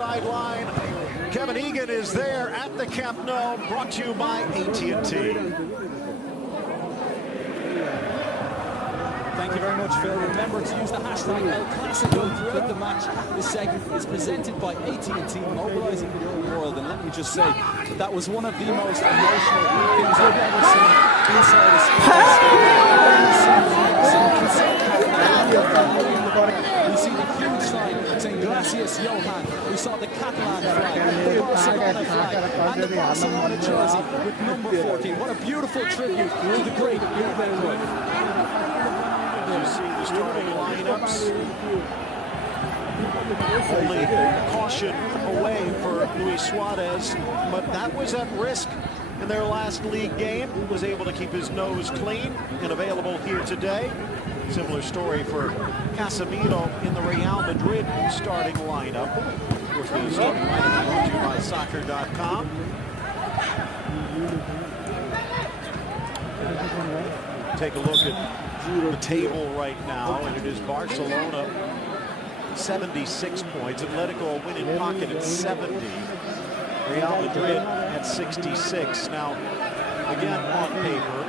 Sideline. Kevin Egan is there at the Camp Nou, brought to you by AT&T. Thank you very much, Phil. Remember to use the hashtag El Clasico throughout the match. This segment is presented by AT&T, mobilizing the whole world. And let me just say, that was one of the most emotional things I've ever seen inside a sports stadium. We see the huge sign saying Gracias, Johan. We saw the Catalan flag, the Barcelona flag, and the Barcelona jersey with number 14. What a beautiful tribute to the great Johan Cruyff. You see the starting lineups. Only caution away for Luis Suarez, but that was at risk in their last league game. Was able to keep his nose clean and available here today. Similar story for Casemiro in the Real Madrid starting lineup. Of course, the starting lineup is brought to you by Soccer.com. Take a look at the table right now, and it is Barcelona 76 points, Atletico a win in pocket at 70, Real Madrid at 66. Now, again, on paper,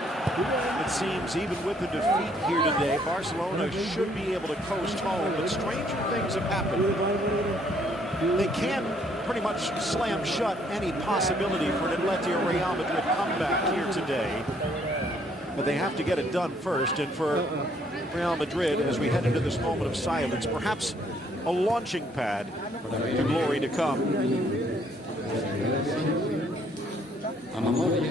it seems even with the defeat here today, Barcelona should be able to coast home, but stranger things have happened. They can't pretty much slam shut any possibility for an Atleti or Real Madrid comeback here today. But they have to get it done first, and for Real Madrid, as we head into this moment of silence, perhaps a launching pad to glory to come. A moment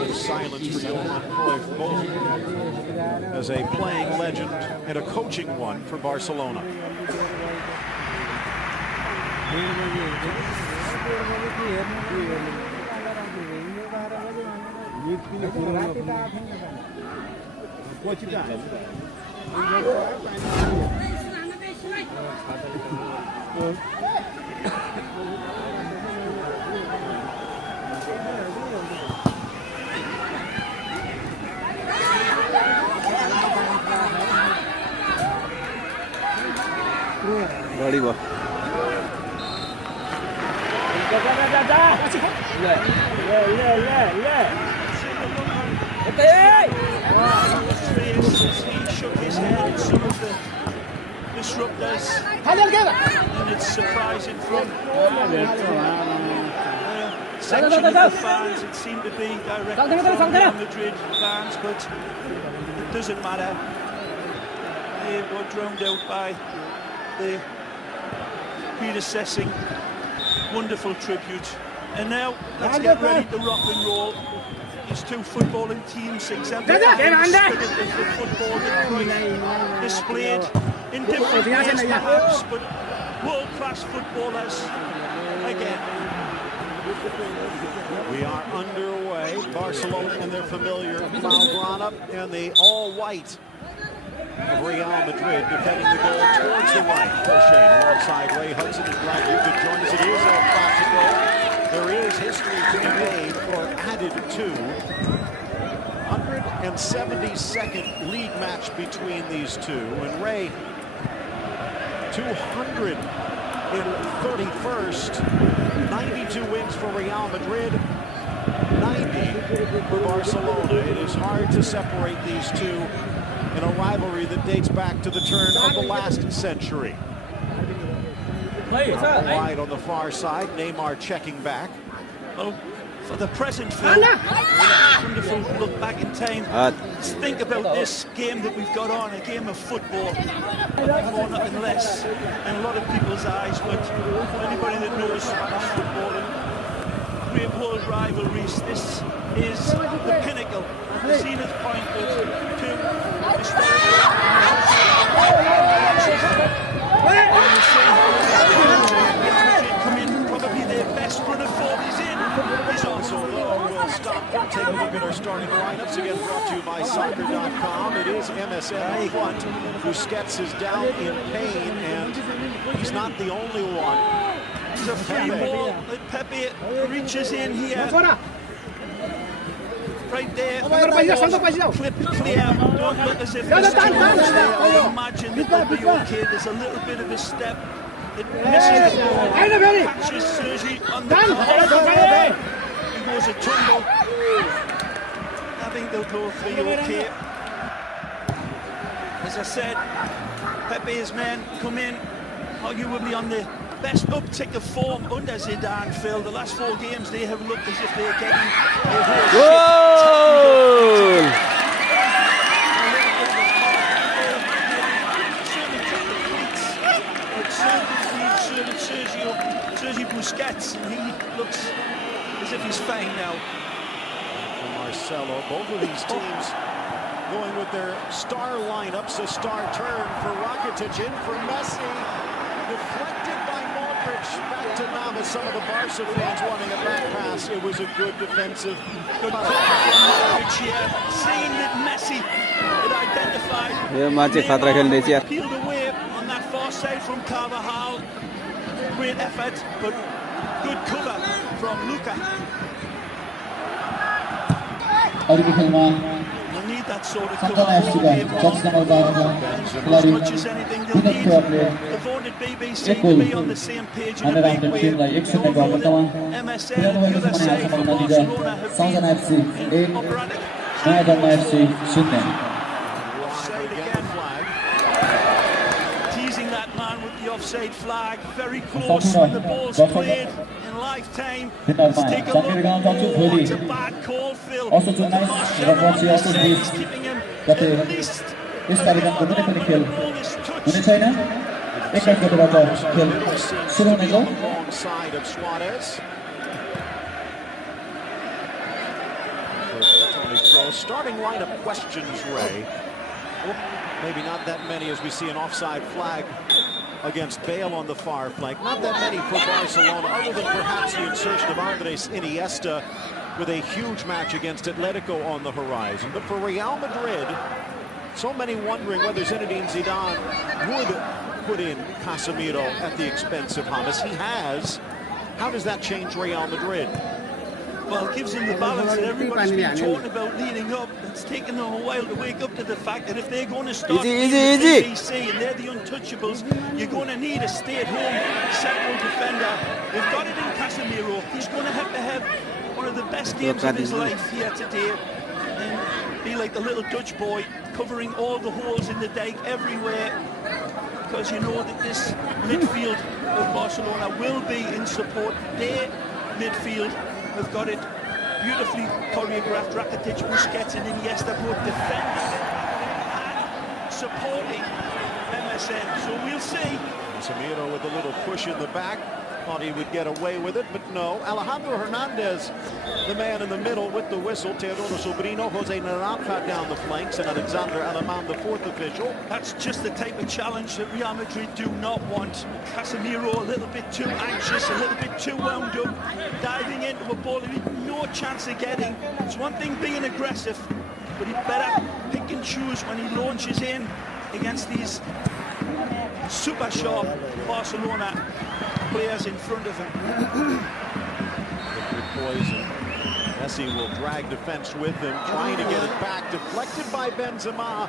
of silence for Johan Cruyff, both as a playing legend and a coaching one for Barcelona. Ready, boy. He shook his head at some of the disruptors, and it's surprising from section of the fans. It seemed to be directly from Real Madrid fans, but it doesn't matter. They were drowned out by the predecessing wonderful tribute. And now let's get ready to rock and roll. These two footballing teams exemplify the spirit of the football that Cruyff displayed in different ways perhaps, but world-class footballers again. We are underway. Barcelona and their familiar Blaugrana and the all-white of Real Madrid defending the goal towards the right. Crochet alongside Ray Hudson, and glad you could join us. It is El Clasico. There is history to be made or added to. 172nd league match between these two. And Ray, 231st. 92 wins for Real Madrid, 90 for Barcelona. It is hard to separate these two in a rivalry that dates back to the turn of the last century. Wide on the far side, Neymar checking back. Well, for the present, Phil, wonderful look back in time. Let's think about this game that we've got on, a game of football, nothing more, nothing less, in a lot of people's eyes, but anybody that knows Spanish football and great world rivalries, this is the pinnacle, the zenith point of two historical come in, probably their best run of form is in. He's also, we'll stop and take a look at our starting lineups. Again, brought to you by Soccer.com. It is MSN up front. Busquets is down in pain, and he's not the only one. It's a free ball that Pepe reaches in here. right there. Clip clear. Don't look as if there's too much there. I imagine that they'll be okay. There's a little bit of a step. It misses the ball. Catches Sergi on the calf. He goes a tumble. I think they'll both be okay. As I said, Pepe's men come in arguably on the best uptick of form under Zidane, Phil. The last 4 games, they have looked as if they're getting their whole Sergi Busquets, and he looks as if he's fine now. For Marcelo, both of these teams going with their star lineups. A star turn for Rakitic, in for Messi. Deflected by Modric. Back to Navas. Some of the Barca fans wanting a back pass. It was a good defensive. Good call from Modric here. Seeing that Messi had identified. Peeled away on that far side from Carvajal. Great effort, but good cover from Luka. They'll need that sort of cover all game long. As much as anything, they'll need the voted BBC to be on the same page in a big way. MSN on the other side for Barcelona have been operatic. Offside again. Teasing that man with the offside flag. Very close when the ball's played in lifetime. Let's take a look. Oh, it's a bad call, Phil. He's keeping him at least alongside of Suarez. Toni Kroos. Starting lineup questions, Ray. Maybe not that many as we see an offside flag against Bale on the far flank. Not that many for Barcelona, other than perhaps the insertion of Andres Iniesta with a huge match against Atletico on the horizon. But for Real Madrid, so many wondering whether Zinedine Zidane would put in Casemiro at the expense of James. He has. How does that change Real Madrid? Well, it gives them the balance that everybody's been talking about leading up. It's taken them a while to wake up to the fact that if they're going to start BBC and they're the untouchables, you're going to need a stay-at-home central defender. They've got it in Casemiro. He's going to have one of the best games of his life here today and be like the little Dutch boy covering all the holes in the dike everywhere, because you know that this midfield of Barcelona will be in support. Their midfield have got it beautifully choreographed. Rakitic, Busquets and Iniesta both defending and supporting MSN. So we'll see. Casemiro with a little push in the back. Thought he would get away with it, but no. Alejandro Hernandez, the man in the middle with the whistle. Teodoro Sobrino, Jose Naranja down the flanks, and Alexander Alemán, the 4th official. That's just the type of challenge that Real Madrid do not want. Casemiro a little bit too anxious, a little bit too wound up, diving into a ball he had no chance of getting. It's one thing being aggressive, but he better pick and choose when he launches in against these super sharp Barcelona players in front of him. Liquid poison. Messi will drag defense with him, trying to get it back. Deflected by Benzema,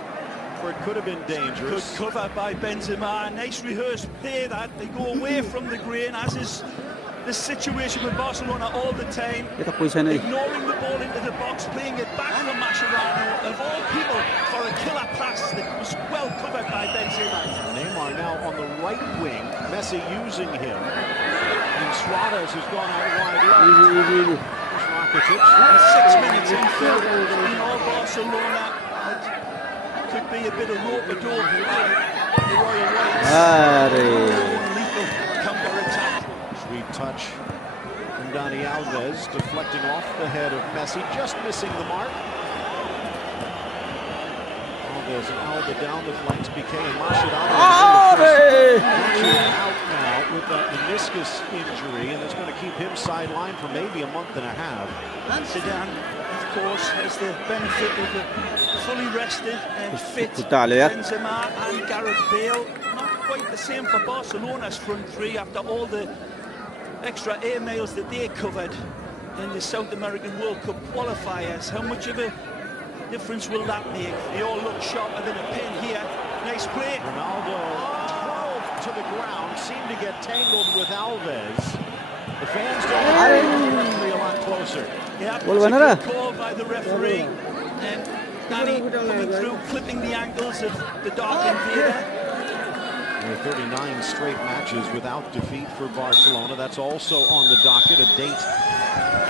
where it could have been dangerous. Good cover by Benzema. Nice rehearsed play that. They go away from the grain, as is the situation with Barcelona all the time. Ignoring the ball into the box, playing it back for Mascherano. Of all people, for a killer pass that was well covered by Benzema. Neymar now on the right wing. Messi using him. And Suarez has gone out wide left. Rakitic. 6 minutes in, Phil. It's been all Barcelona. It could be a bit of rope-a-dope. The Royal Whites. Lethal counter-attack. Sweet touch from Dani Alves, deflecting off the head of Messi, just missing the mark. Alves and Alba down the flanks, Piqué and Mascherano out now with that meniscus injury, and it's going to keep him sidelined for maybe a month and a half. Zidane, of course, has the benefit of the fully rested and fit Benzema and Gareth Bale. Not quite the same for Barcelona's front three after all the extra air mails that they covered in the South American World Cup qualifiers. How much of a difference will that make? They all look sharper than a pin here. Nice play. Ronaldo drove to the ground, seemed to get tangled with Alves. The fans don't be a lot closer. Yeah, it's a good call by the referee. And Danny coming through, clipping the ankles of the Dark Invader. 39 straight matches without defeat for Barcelona. That's also on the docket, a date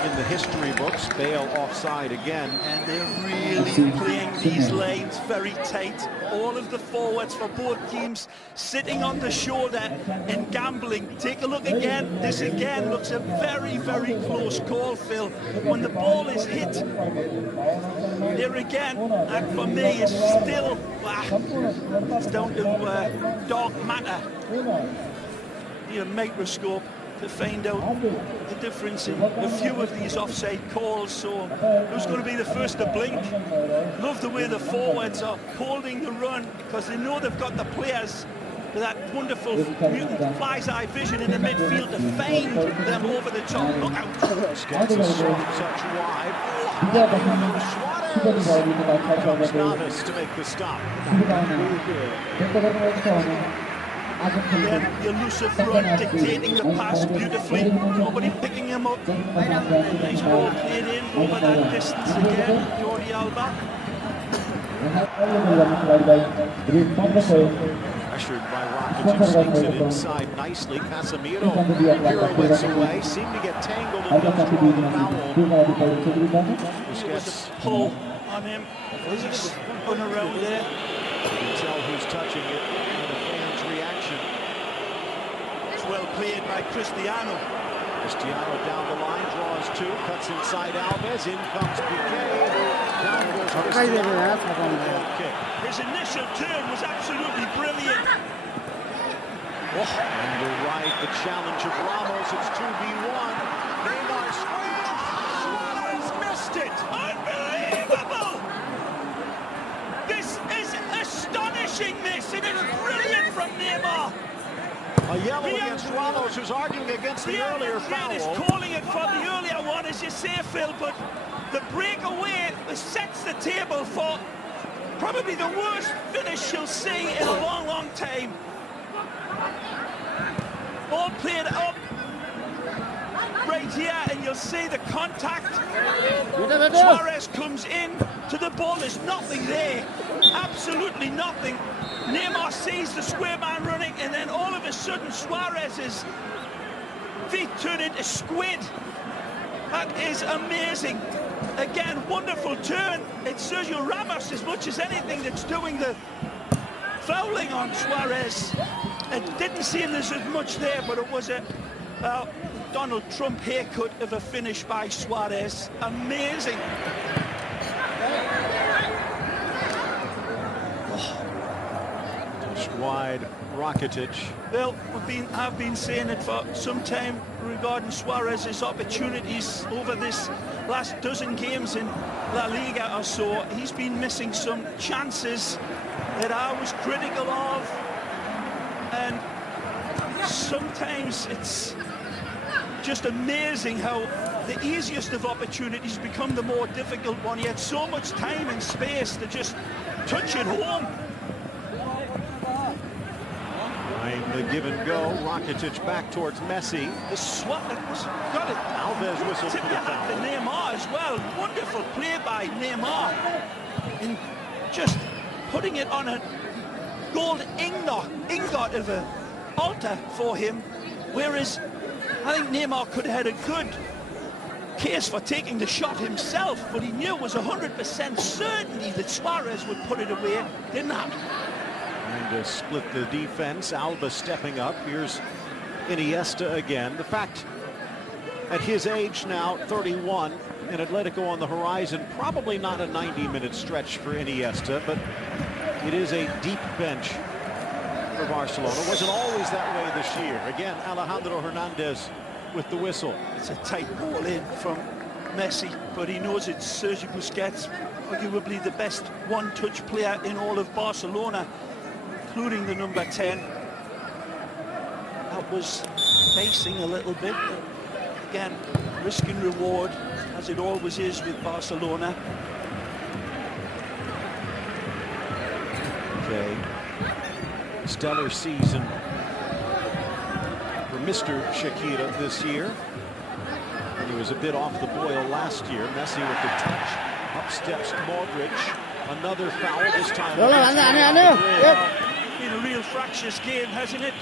in the history books. Bale offside again. And they're really playing these lanes very tight. All of the forwards for both teams sitting on the shoulder and gambling. Take a look again. This again looks a very, very close call, Phil. When the ball is hit, there again, and for me, it's still, it's down to dark matter. The microscope to find out the difference in a few of these offside calls. So who's going to be the first to blink? Love the way the forwards are holding the run because they know they've got the players with that wonderful mutant fly's eye vision in the midfield to find them over the top. Look out. Gets a soft touch wide. Suarez. Navas to make the stop. Again, the elusive run dictating the pass beautifully. Nobody picking him up. Nice ball played in over that distance again. Jordi Alba. Pressured by Rakitic, swings it inside nicely. Casemiro pirouettes away. Seemed to get tangled and does draw the foul. Busquets pull on him. He's spun around there. You can tell who's touching it in the fans' reaction. It's well played by Cristiano. Cristiano down the line, draws two, cuts inside Alves, in comes Piqué, down goes Cristiano. His initial turn was absolutely brilliant. And the right, the challenge of Ramos, it's 2v1. Neymar squares, Suarez missed it. Unbelievable! This is astonishing, this. It is brilliant from Neymar. A yellow against Ramos, who's arguing against the earlier foul. Is calling it for the earlier one, as you say, Phil, but the breakaway sets the table for probably the worst finish she'll see in a long, long time. All played up right here, and you'll see the contact. Suarez comes in to the ball. There's nothing there. Absolutely nothing. Neymar sees the square man running, and then all of a sudden Suarez's feet turn into squid. That is amazing. Again, wonderful turn. It's Sergio Ramos as much as anything that's doing the fouling on Suarez. It didn't seem there's as much there, but it was a Donald Trump haircut of a finish by Suarez. Amazing. Wide, Rakitic. Well, I've been saying it for some time regarding Suarez's opportunities over this last dozen games in La Liga or so. He's been missing some chances that I was critical of, and sometimes it's just amazing how the easiest of opportunities become the more difficult one. He had so much time and space to just touch it home. The give and go. Rakitic back towards Messi. The swat got it. Alves whistles for the foul. To Neymar as well. Wonderful play by Neymar in just putting it on a gold ingot of an altar for him. Whereas I think Neymar could have had a good case for taking the shot himself, but he knew it was 100% certainty that Suarez would put it away. Didn't happen. And to split the defense, Alba stepping up. Here's Iniesta again. The fact, at his age now, 31, and Atletico on the horizon, probably not a 90-minute stretch for Iniesta, but it is a deep bench for Barcelona. Wasn't always that way this year. Again, Alejandro Hernandez with the whistle. It's a tight ball in from Messi, but he knows it's Sergio Busquets, arguably the best one-touch player in all of Barcelona, including the number 10. That was pacing a little bit. Again, risk and reward, as it always is with Barcelona. Okay. Stellar season for Mr. Shakira this year. And he was a bit off the boil last year. Messi with the touch. Up steps Modric. Another foul this time. Been a real fractious game, hasn't it?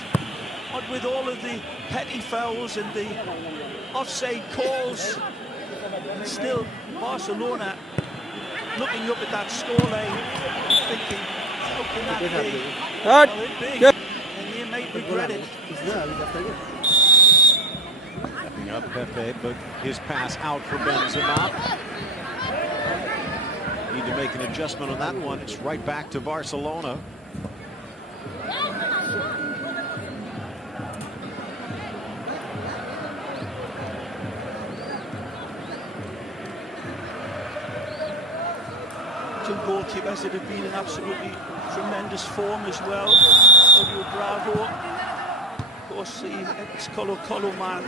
What with all of the petty fouls and the offside calls. And still, Barcelona looking up at that scoreline, thinking, how can that be? Well, it's big, and you might regret it. Stepping up Pepe, but his pass out for Benzema. Need to make an adjustment on that one. It's right back to Barcelona. Two goalkeepers that have been in absolutely tremendous form as well. Claudio Bravo, of course, the ex-Colo-Colo man,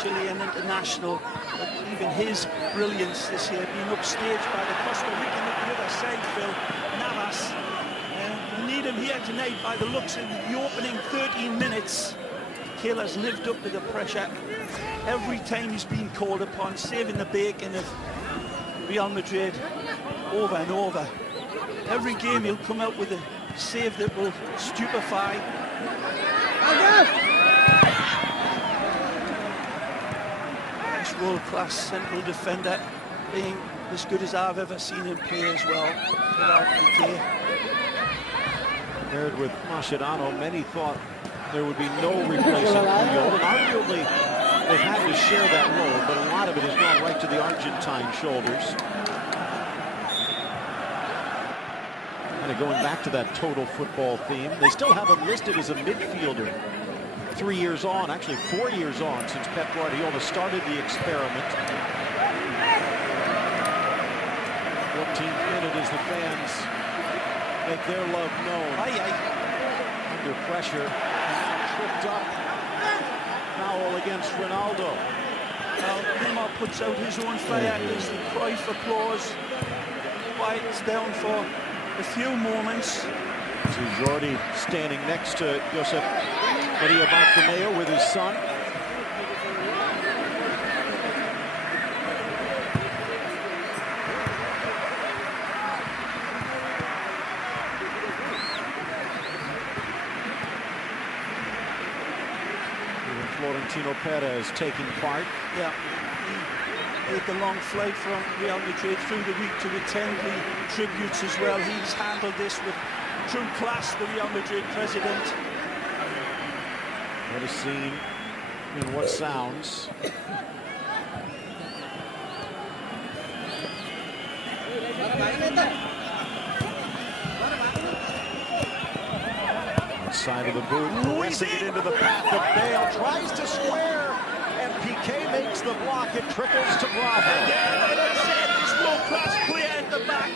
Chilean international. But even his brilliance this year being upstaged by the Costa Rican at the other side, Phil Navas. We need him here tonight by the looks of the opening 13 minutes. Kill has lived up to the pressure every time he's been called upon, saving the bacon of Real Madrid over and over. Every game he'll come out with a save that will stupefy. This world-class central defender being as good as I've ever seen him play as well. Paired with Mascherano, many thought there would be no replacing Puyol, and arguably they've had to share that role, but a lot of it has gone right to the Argentine shoulders. Kind of going back to that total football theme. They still have him listed as a midfielder. 3 years on, actually 4 years on, since Pep Guardiola started the experiment. 14th minute as the fans make their love known. Under pressure, tripped up. Foul against Ronaldo. Now, Neymar puts out his own fire as the Cruyff applause quiets down for a few moments. See Jordi standing next to Josep Maria Bartomeu with his son. Florentino Perez taking part. Yeah, he made the long flight from Real Madrid through the week to attend the tributes as well. He's handled this with true class, the Real Madrid president. What a scene and what sounds. Outside of the boot, pressing it into the path of Bale, tries to square, and Piqué makes the block. It trickles to Bravo. Again, as I said, this world-class player at the back.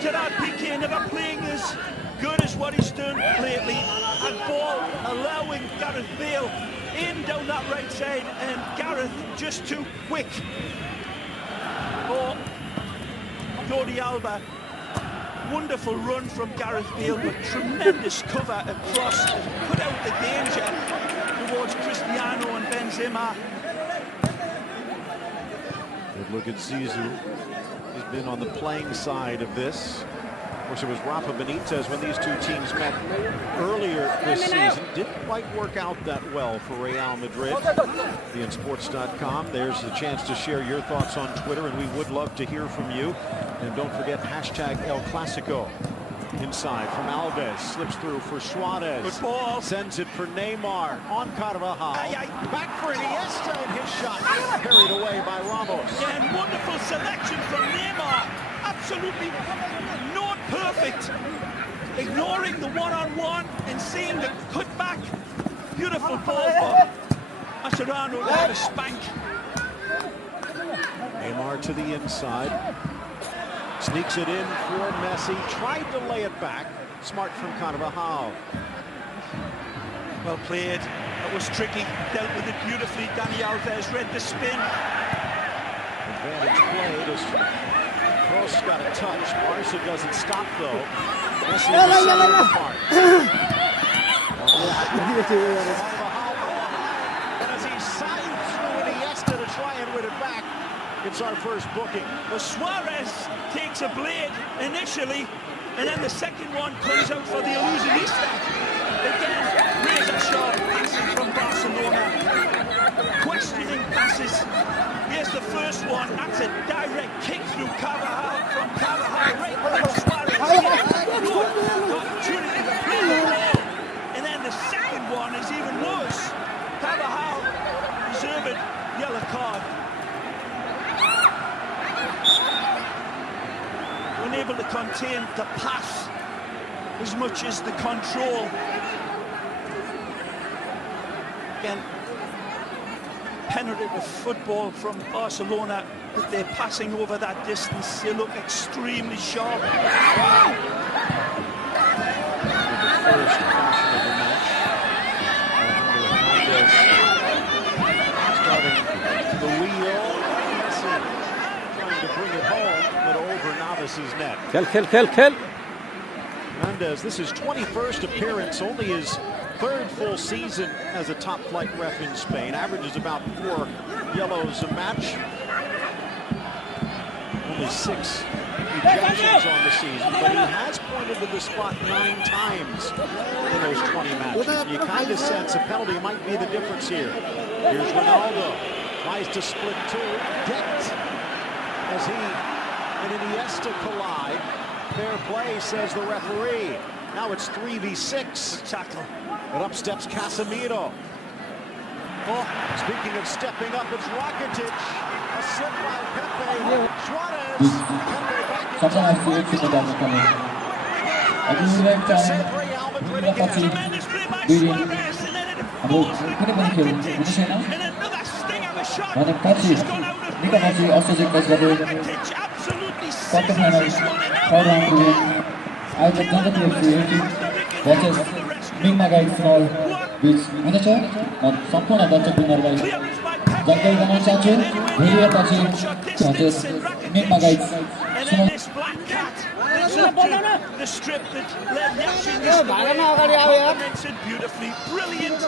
Gerard Piqué never playing as good as what he's done lately. And ball allowing Gareth Bale in down that right side, and Gareth just too quick for Jordi Alba. Wonderful run from Gareth Bale, but tremendous cover across, put out the danger towards Cristiano and Benzema. Good look at Zizou. He's been on the playing side of this. Of course, it was Rafa Benitez when these two teams met earlier this season. Didn't quite work out that well for Real Madrid. BeInSports.com. There's a chance to share your thoughts on Twitter, and we would love to hear from you. And don't forget hashtag El Clasico. Inside from Alves, slips through for Suarez. Good ball. Sends it for Neymar on Carvajal. Back for Iniesta, and his shot carried away by Ramos. Again, wonderful selection from Neymar. Absolutely not perfect. Ignoring the one-on-one and seeing the cutback. Beautiful ball for Mascherano there to spank. Neymar to the inside. Sneaks it in for Messi. Tried to lay it back. Smart from Carvajal. Well played. That was tricky, dealt with it beautifully. Dani Alves read the spin. Advantage played as Kroos got a touch. Barca doesn't stop though. Messi in the center of the park. And as he signed through Iniesta to try and win it back, it's our first booking. Well, Suarez takes a blade initially, and then the second one comes out for the illusionista. Again, razor sharp passing from Barcelona. Questioning passes. Here's the first one. That's a direct kick through Carvajal from Carvajal right to Suarez. Opportunity to play the ball. And then the second one is even worse. Carvajal deserved yellow card. Unable to contain the pass as much as the control. Again, penetrative football from Barcelona, but they're passing over that distance. They look extremely sharp. The first portion of the match. Starting the wheel. Messi trying to bring it home, but over Navas's net. Kill. Hernandez, this is 21st appearance, only his third full season as a top-flight ref in Spain. Averages about 4 yellows a match. Only 6 ejections on the season, but he has pointed to the spot 9 times in those 20 matches. You kind of sense a penalty might be the difference here. Here's Ronaldo, tries to split 2, decked as he and Iniesta collide. Fair play, says the referee. Now it's 3v6. Tackle. But up steps Casemiro. Oh, speaking of stepping up, it's Rakitic. A slip by Pepe. Suarez. Pepe back in time. Real Madrid again. Tremendous play by Suarez, and then it falls with Rakitic. And another sting of a shot. She's gone out of play. Rakitic absolutely seizes this one. The strip that led Yasin it beautifully. Brilliant.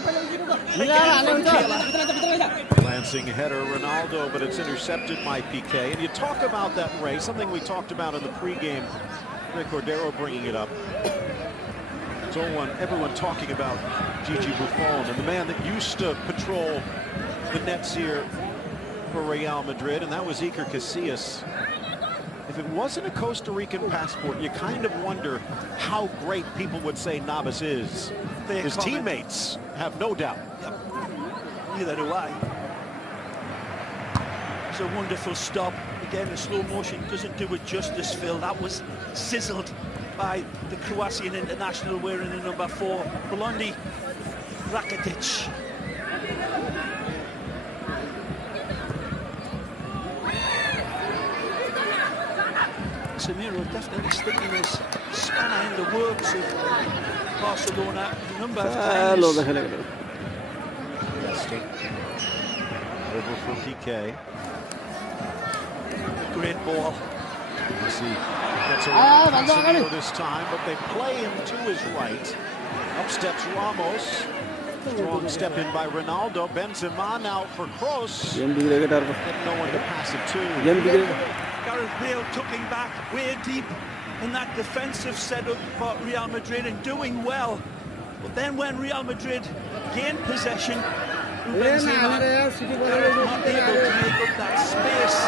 Glancing header, Ronaldo, but it's intercepted by Piqué. And you talk about that, Ray, something we talked about in the pregame. Rick Cordero bringing it up. It's everyone talking about Gigi Buffon and the man that used to patrol the nets here for Real Madrid, and that was Iker Casillas. If it wasn't a Costa Rican passport, you kind of wonder how great people would say Navas is. His teammates have no doubt. Yep. Neither do I. It's a wonderful stop. Again, the slow motion doesn't do it justice, Phil. That was sizzled by the Croatian international wearing the number 4, Blondie Rakitic. Casemiro definitely sticking his spanner in the works of Barcelona a number of times. Over for Piqué. Great ball. You see, gets around Casemiro this time, but they play him to his right. Up steps Ramos. Strong step in by Ronaldo. Benzema now for Kroos. And no one to pass it to. Gareth Bale tucking back way deep in that defensive setup for Real Madrid and doing well. But then when Real Madrid gained possession, Benzema not able to make up that space.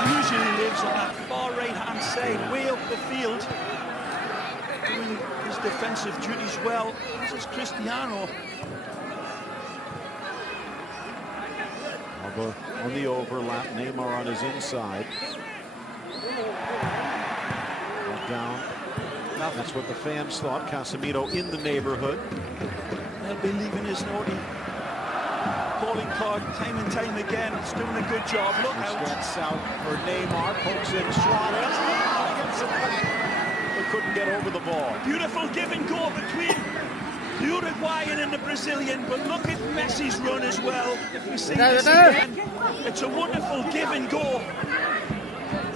He usually lives on that far right-hand side, way up the field, doing his defensive duties well. This is Cristiano. On the overlap, Neymar on his inside. Down. That's what the fans thought. Casemiro in the neighborhood. They'll be leaving his naughty calling card time and time again. It's doing a good job. Look out. Gets out for Neymar. Pokes in Suarez. Gets it back. But couldn't get over the ball. Beautiful give and go between the Uruguayan and the Brazilian, but look at Messi's run as well. If we see this again, it's a wonderful give and go.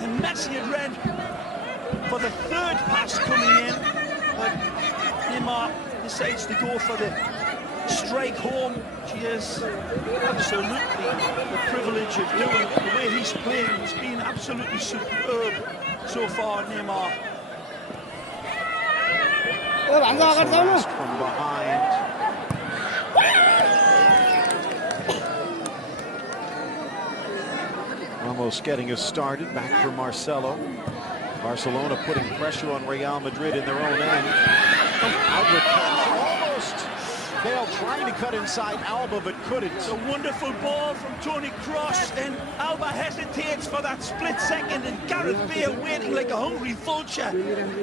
And Messi had read for the third pass coming in, but Neymar decides to go for the strike home, which he has absolutely the privilege of doing. The way he's playing, he's been absolutely superb so far, Neymar. From behind. Ramos getting us started, back for Marcelo. Barcelona putting pressure on Real Madrid in their own end. Outlet pass, almost. Bale trying to cut inside Alba, but couldn't. It's a wonderful ball from Toni Kroos, and Alba hesitates for that split second, and Gareth Bale waiting like a hungry vulture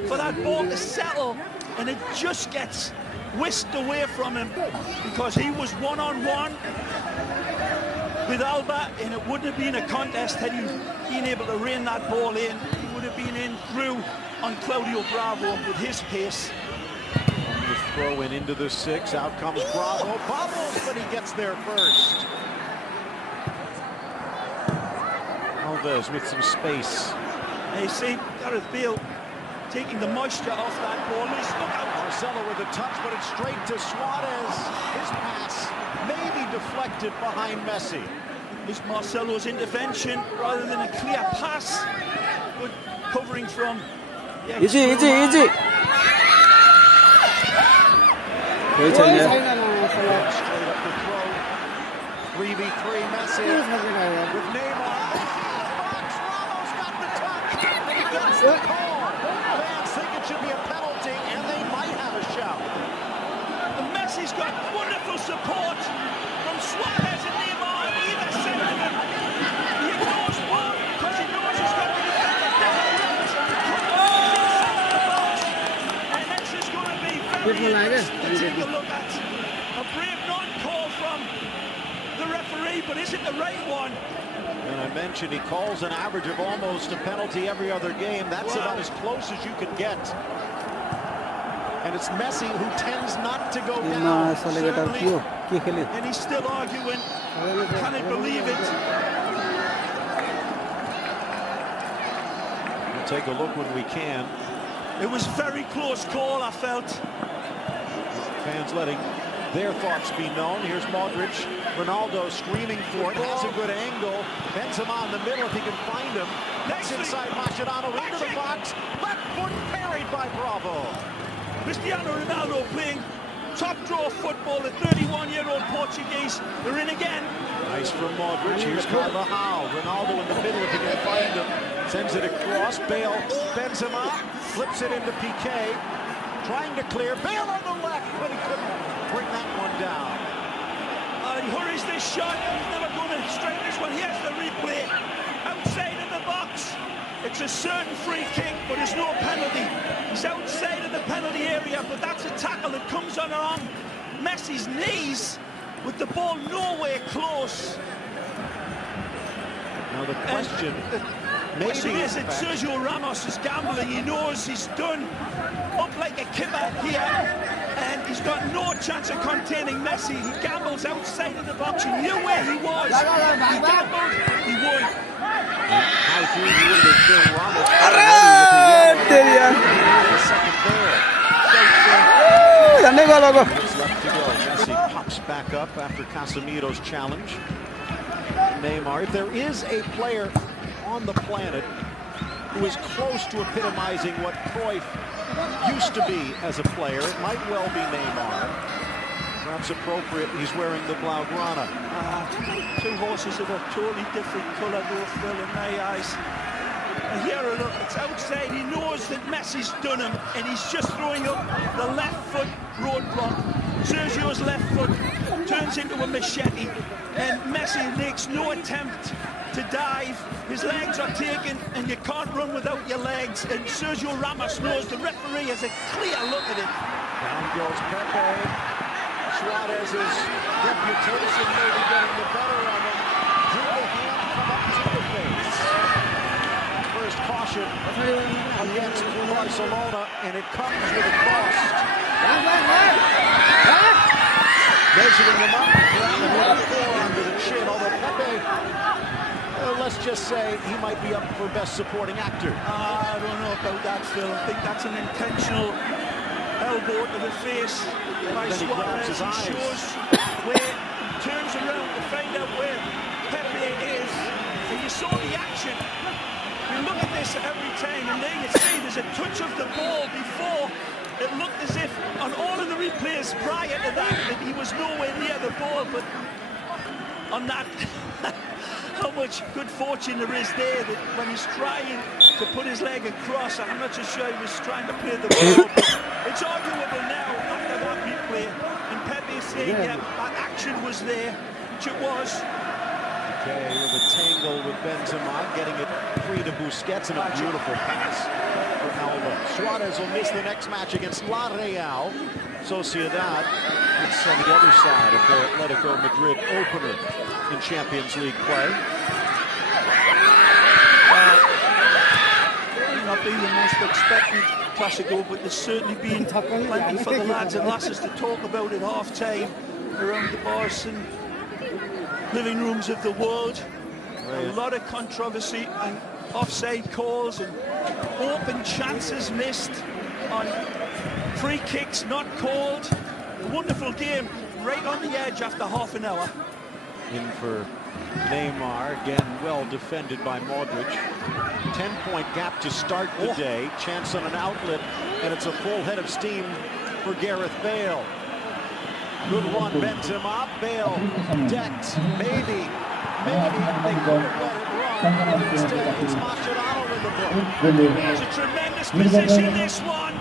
for that ball to settle, and it just gets whisked away from him because he was one-on-one with Alba, and it wouldn't have been a contest had he been able to rein that ball in. He would have been in through on Claudio Bravo with his pace. The throw in into the 6, out comes Bravo, bubbles, but he gets there first. Alves with some space. And you see Gareth Bale taking the moisture off that ball. Look out. Marcelo with a touch, but it's straight to Suarez. His pass maybe deflected behind Messi. It's Marcelo's intervention rather than a clear pass. Good covering from... Yeah, easy. Straight up the throw. 3v3 Messi with Neymar. Ramos got the touch. And he gets the call. Fans think it should be a penalty, and they might have a shout. And Messi's got wonderful support from Suarez and Neymar on either side of him. He ignores one because he knows he's got the defender down. And this is going to be very interesting to take a look at. A brave non-call from the referee, but is it the right one? And I mentioned he calls an average of almost a penalty every other game. That's about as close as you can get. And it's Messi who tends not to go down. Certainly. And he's still arguing. Can I believe it? We'll take a look when we can. It was very close call, I felt. Fans letting their thoughts be known. Here's Modric. Ronaldo screaming for it. Has a good angle. Benzema in the middle if he can find him. Next inside Mascherano into the box. Left foot parried by Bravo. Cristiano Ronaldo playing top draw football. The 31-year-old Portuguese. They're in again. Nice from Modric. Here's Carvajal. Ronaldo in the middle if he can find him. Sends it across. Bale. Benzema flips it into Piqué. Trying to clear. Bale on the left, but he couldn't bring that one down. He hurries this shot. He's never going to strike this one. Here's the replay. Outside of the box. It's a certain free kick, but it's no penalty. He's outside of the penalty area, but that's a tackle that comes on Messi's knees with the ball nowhere close. Now the question... Question is that Sergio Ramos is gambling. He knows he's done up like a kipper here, and he's got no chance of containing Messi. He gambles outside of the box. He knew where he was. He gambled. He won. How do you would have been Ramos? Just left to go. Messi pops back up after Casemiro's challenge. Neymar. If there is a player on the planet who is close to epitomizing what Cruyff used to be as a player, it might well be Neymar. Perhaps appropriate, he's wearing the Blaugrana. Two horses of a totally different colour, though, Phil, in my eyes. And here, look, it's outside. He knows that Messi's done him, and he's just throwing up the left foot roadblock. Sergio's left foot turns into a machete, and Messi makes no attempt to dive. His legs are taken, and you can't run without your legs. And Sergio Ramos knows. The referee has a clear look at it. Down goes Pepe. Suarez's reputation may be getting the better of him. Dribble hand come up to the face. First caution against Barcelona, and it comes with a cost. visiting them up. And with a forearm to the chin, although Pepe, let's just say he might be up for Best Supporting Actor. I don't know about that, Phil. I think that's an intentional elbow to the face by Suarez. He shows where he turns around to find out where Pepe is. And you saw the action. You look at this every time, and there you see there's a touch of the ball before. It looked as if on all of the replays prior to that he was nowhere near the ball, but on that, how much good fortune there is there that when he's trying to put his leg across, I'm not so sure he was trying to play the ball. It's arguable now after that replay, and Pepe saying, yeah, that action was there, which it was. Okay, with a tangle with Benzema, getting it free to Busquets, and a beautiful pass for Alba. Suarez will miss the next match against La Real Sociedad. It's on the other side of the Atletico Madrid opener in Champions League play. Not being the most expected Classico, but there's certainly been plenty for the lads and lasses to talk about at half-time around the bars and living rooms of the world. A lot of controversy and offside calls and open chances missed on free kicks not called. A wonderful game, right on the edge after half an hour. In for Neymar, again well defended by Modric. 10-point gap to start the day. Chance on an outlet, and it's a full head of steam for Gareth Bale. Good one, Benzema. Bale decked. Maybe they could have let it run. And instead, it's Mascherano with the ball. It's a tremendous position, this one,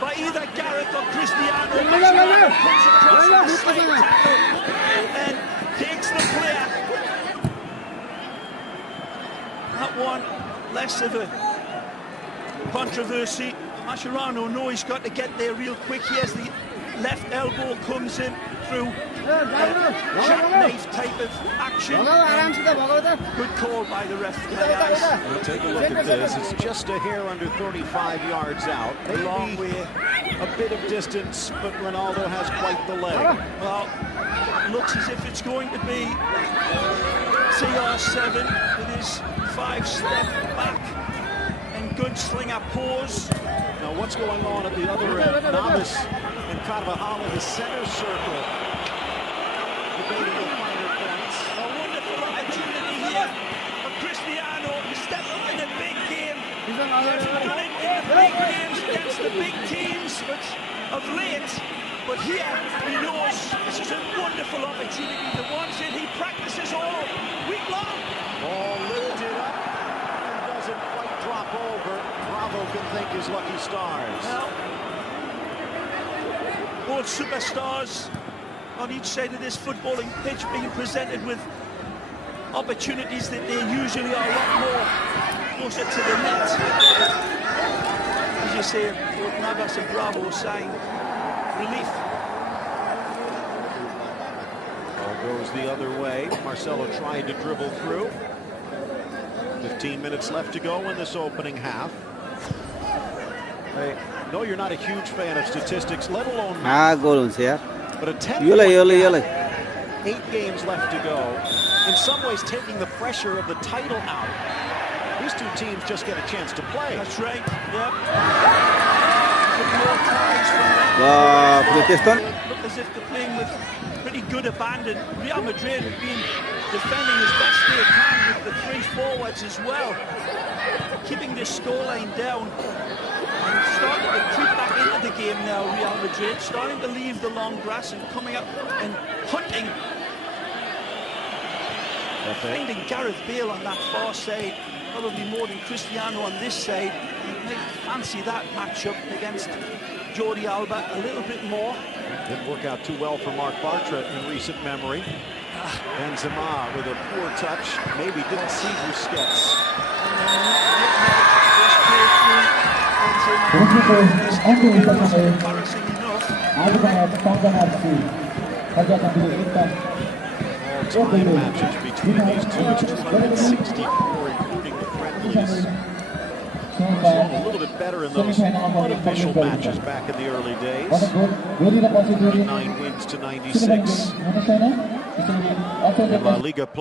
by either Gareth or Cristiano. Mascherano comes across with a slight tackle and takes the player. That one, less of a controversy. Mascherano knows he's got to get there real quick. Here's the left elbow comes in through jackknife type of action. Good call by the ref. We'll take a look at this. It's just a hair under 35 yards out. A long way. A bit of distance, but Ronaldo has quite the leg. Well, it looks as if it's going to be CR7 with his 5-step back and good slinger pause. Now what's going on at the other end? Navas and Carvajal in the center circle. Debating the finer points. A wonderful opportunity here for Cristiano to step up in a big game. He hasn't done it in the big games against the big teams of late. But here he knows this is a wonderful opportunity. The ones that he practices all week long. Ball lifted up and doesn't quite drop over. Bravo can thank his lucky stars. Well, both superstars on each side of this footballing pitch being presented with opportunities that they usually are a lot more closer to the net. As you say, both Navas and Bravo saying relief. Ball goes the other way. Marcelo trying to dribble through. 15 minutes left to go in this opening half. I know you're not a huge fan of statistics, let alone but a 10 8 games left to go. In some ways, taking the pressure of the title out. These two teams just get a chance to play. That's right. Yep. More ties from them. Look as if they're playing with pretty good abandon. Real Madrid have been defending as best they can with the 3 forwards as well, keeping this scoreline down. And starting to creep back into the game now, Real Madrid, starting to leave the long grass and coming up and hunting. Finding Gareth Bale on that far side, probably more than Cristiano on this side. You might fancy that matchup against Jordi Alba a little bit more. Didn't work out too well for Marc Bartra in recent memory. Benzema with a poor touch, maybe didn't see Busquets. Embarrassing enough. All-time matches between these two, 264, including the friendlies. A little bit better in those unofficial matches back in the early days. 9 wins to 96. In La Liga play.